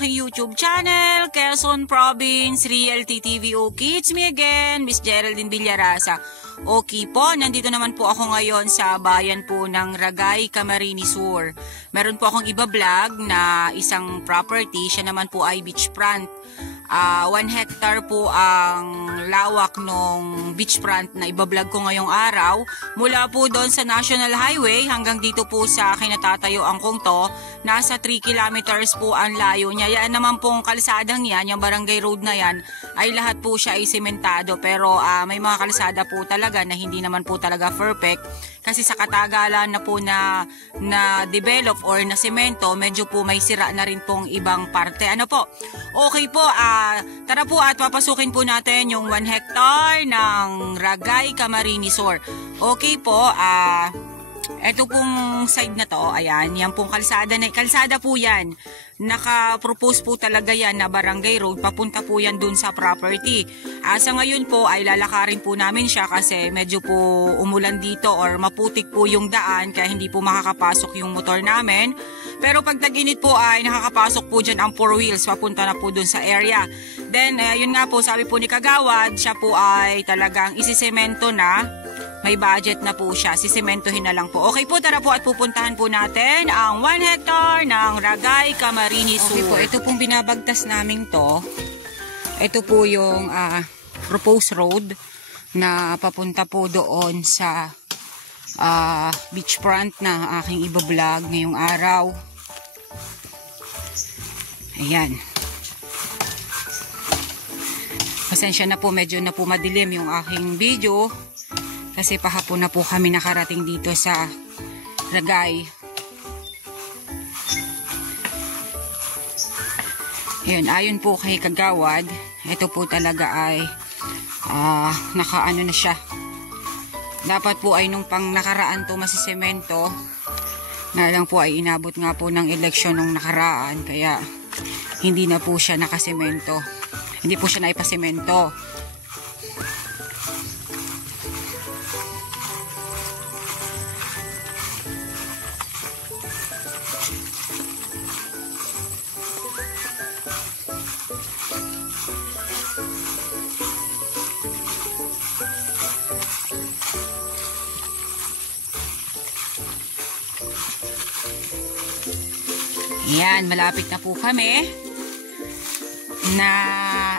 aking YouTube channel, Quezon Province Realty TV. Okay, it's me again, Miss Geraldine Villarasa. Okay po, nandito naman po ako ngayon sa bayan po ng Ragay, Camarines Sur. Meron po akong iba-vlog na isang property, siya naman po ay beachfront. 1 hectare po ang lawak ng beachfront na ibablog ko ngayong araw. Mula po doon sa National Highway hanggang dito po sa kinatatayuan kong to, nasa 3 kilometers po ang layo niya. Yan naman pong kalsadang yan, yung barangay road na yan, ay lahat po siya ay sementado. Pero may mga kalsada po talaga na hindi naman po talaga perfect. Kasi sa katagalan na po na develop or na semento, medyo po may sira na rin pong ibang parte. Ano po? Okay po, tara po at papasukin po natin yung 1 hectare ng Ragay, Camarines Sur. Okay po, eto pong side na to, ayan, yan pong kalsada po yan. Naka-propose po talaga yan na barangay road, papunta po yan dun sa property. Sa ngayon po ay lalakarin po namin siya kasi medyo po umulan dito or maputik po yung daan kaya hindi po makakapasok yung motor namin. Pero pag tag-init po ay nakakapasok po dyan ang 4 wheels, papunta na po dun sa area. Then yun nga po, sabi po ni Kagawad, siya po ay talagang isisemento na. May budget na po siya. Sisementohin na lang po. Okay po, tara po at pupuntahan po natin ang 1 hectare ng Ragay, Camarines Sur. Okay po, ito pong binabagtas namin to. Ito po yung proposed road na papunta po doon sa beachfront na aking iba-vlog ngayong araw. Ayan. Pasensya na po, medyo na po madilim yung aking video. Kasi pahapon na po kami nakarating dito sa Ragay. Yun, ayon po kay Kagawad, ito po talaga ay nakaano na siya. Dapat po ay nung pang nakaraan to masisemento. Na lang po ay inabot nga po ng eleksyon nung nakaraan. Kaya hindi na po siya nakasemento. Hindi po siya naipasemento. Yan, malapit na po kami.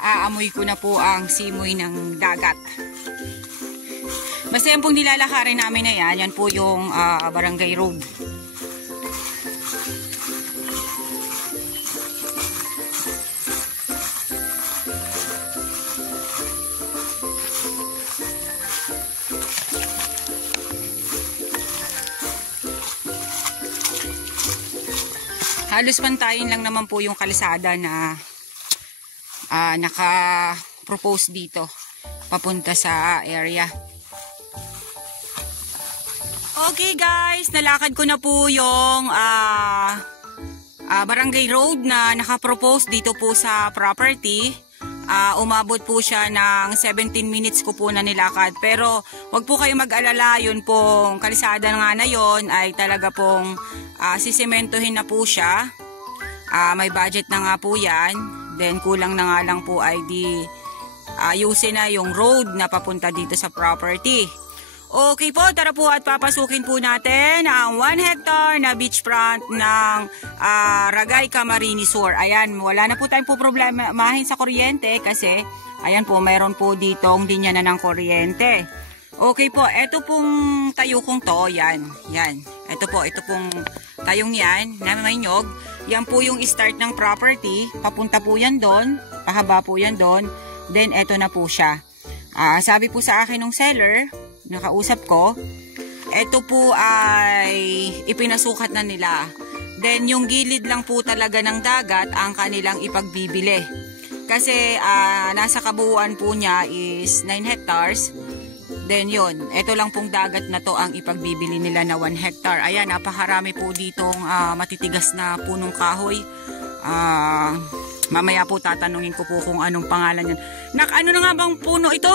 Aamoy ko na po ang simoy ng dagat. Basta yan pong nilalakarin namin na yan. Yan po yung barangay road. Halos pantayin lang naman po yung kalsada na naka-propose dito papunta sa area. Okay guys, nalakad ko na po yung barangay road na naka-propose dito po sa property. Umabot po siya ng 17 minutes ko po na nilakad. Pero wag po kayo mag-alala, yun pong kalsada nga na yun ay talaga pong sisementohin na po siya. May budget na nga po yan. Then kulang na nga lang po ay ayusin na yung road na papunta dito sa property. Okay po, tara po at papasukin po natin ang 1 hectare na beachfront ng Ragay, Camarines Sur. Ayan, wala na po tayong problemahin sa kuryente kasi ayan po, mayroon po ditong linya na ng kuryente. Okay po, eto pong tayukong to, yan. Ito pong tayong yan, na may nyog. Yan po yung start ng property. Papunta po yan doon, pahaba po yan doon. Then eto na po siya. Sabi po sa akin ng seller, nakausap ko, ito po ay ipinasukat na nila. Then yung gilid lang po talaga ng dagat ang kanilang ipagbibili. Kasi nasa kabuuan po niya is 9 hectares. Then yun, ito lang pong dagat na to ang ipagbibili nila na 1 hectare. Ayan, napakarami po ditong matitigas na punong kahoy. Mamaya po tatanungin ko po kung anong pangalan yun. Ano na nga bang puno ito?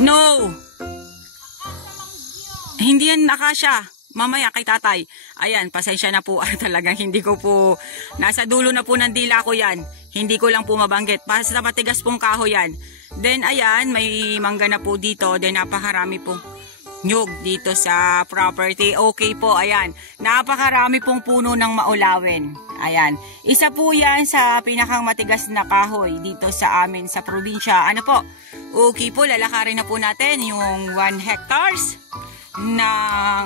No. Hindi yan akasya. mamaya kay tatay. Ayan, pasensya na po. Talagang hindi ko po, nasa dulo na po ng dila ko yan. Hindi ko lang po mabanggit. Basta matigas pong kahoy yan. Then ayan, may mangga na po dito. Then napakarami po nyug dito sa property. Okay po, ayan. Napakarami pong puno ng maulawin. Ayan. Isa po yan sa pinakang matigas na kahoy dito sa amin sa probinsya. Ano po? Okay po, lalakarin na po natin yung 1 hectares ng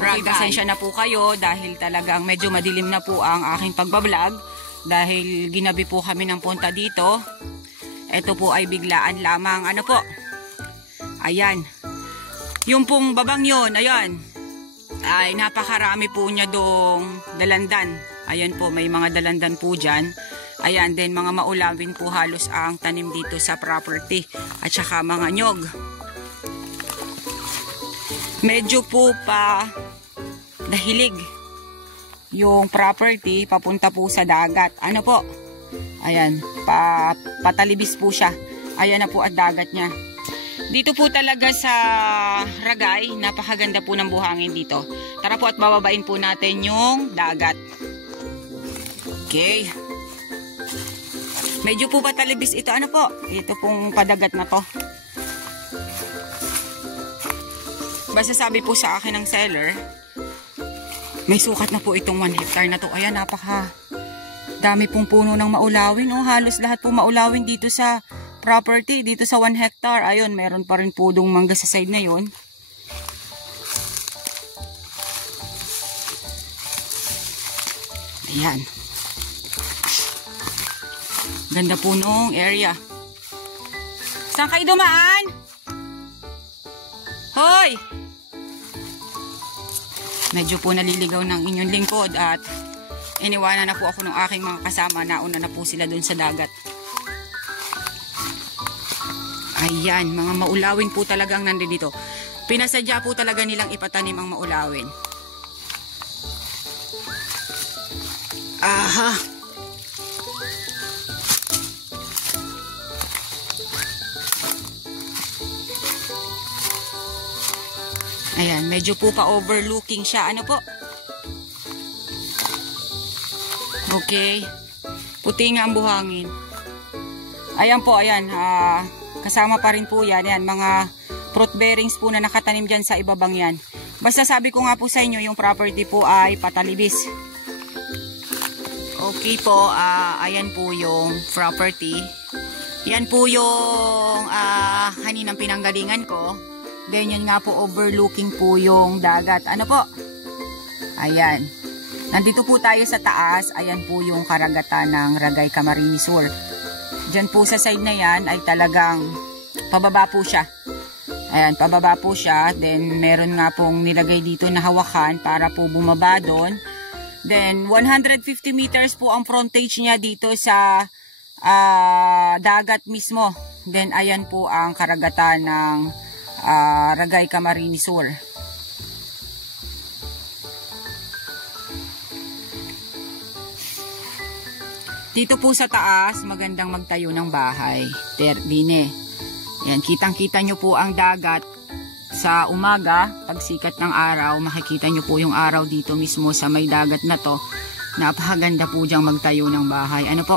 ragay. Pasensya na po kayo dahil talagang medyo madilim na po ang aking pagbablog. Dahil ginabi po kami ng punta dito. Ito po ay biglaan lamang. Ano po? Ayan. Yung pong babang yon, ayan, ay napakarami po niya dong dalandan. Ayan po, may mga dalandan po dyan. Ayan, then mga maulawin po halos ang tanim dito sa property. At saka mga nyog. Medyo po pa dahilig yung property papunta po sa dagat. Ano po? Ayan, patalibis po siya. Ayan na po at dagat niya. Dito po talaga sa Ragay, napakaganda po ng buhangin dito. Tara po at bababain po natin yung dagat. Okay. Medyo po patalibis ito. Ano po? Ito pong padagat na to. Basta sabi po sa akin ng seller, may sukat na po itong 1 hectare na to. Ayan, napaka dami pong puno ng maulawin. Oh, halos lahat po maulawin dito sa property, dito sa 1 hectare. Ayun, meron pa rin po dong mangga sa side na yun. Ayan. Ganda po nung area. Saan kayo dumaan? Hoy! Medyo po naliligaw ng inyong lingkod at iniwanan na po ako ng aking mga kasama. Nauna na po sila dun sa dagat. Ayan, mga maulawin po talagang nandito. Pinasadya po talaga nilang ipatanim ang maulawin. Aha! Ayan, medyo po pa-overlooking siya. Ano po? Okay. Puti nga ang buhangin. Ayan po, ayan. Kasama pa rin po yan. Ayan, mga fruit bearings po na nakatanim dyan sa ibabang yan. Basta sabi ko nga po sa inyo, yung property po ay patalibis. Okay po, ayan po yung property. Yan po yung haninang pinanggalingan ko. Then yan nga po, overlooking po yung dagat. Ano po? Ayan. Nandito po tayo sa taas. Ayan po yung karagatan ng Ragay, Camarines Sur. Diyan po sa side na yan ay talagang pababa po siya. Ayan, pababa po siya. Then meron nga pong nilagay dito na hawakan para po bumaba doon. Then 150 meters po ang frontage niya dito sa dagat mismo. Then ayan po ang karagatan ng Ragay, Camarines Sur. Dito po sa taas, magandang magtayo ng bahay. Dine. Yan, kitang-kita nyo po ang dagat sa umaga. Pag sikat ng araw, makikita nyo po yung araw dito mismo sa may dagat na to. Napakaganda po diyang magtayo ng bahay. Ano po?